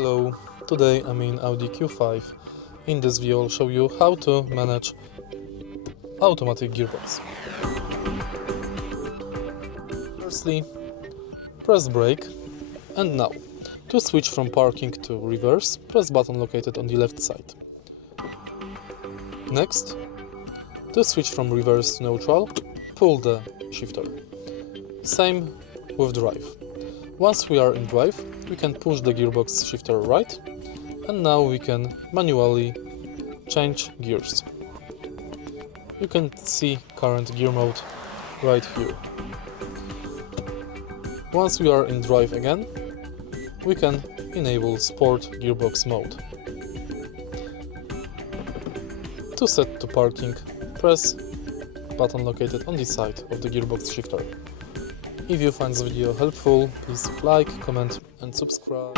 Hello, today I'm in Audi Q5. In this video I'll show you how to manage automatic gearbox. Firstly, press brake, and now, to switch from parking to reverse, press button located on the left side. Next, to switch from reverse to neutral, pull the shifter. Same with drive. Once we are in drive, we can push the gearbox shifter right, and now we can manually change gears. You can see current gear mode right here. Once we are in drive again, we can enable sport gearbox mode. To set to parking, press button located on the side of the gearbox shifter. If you find this video helpful, please like, comment and subscribe.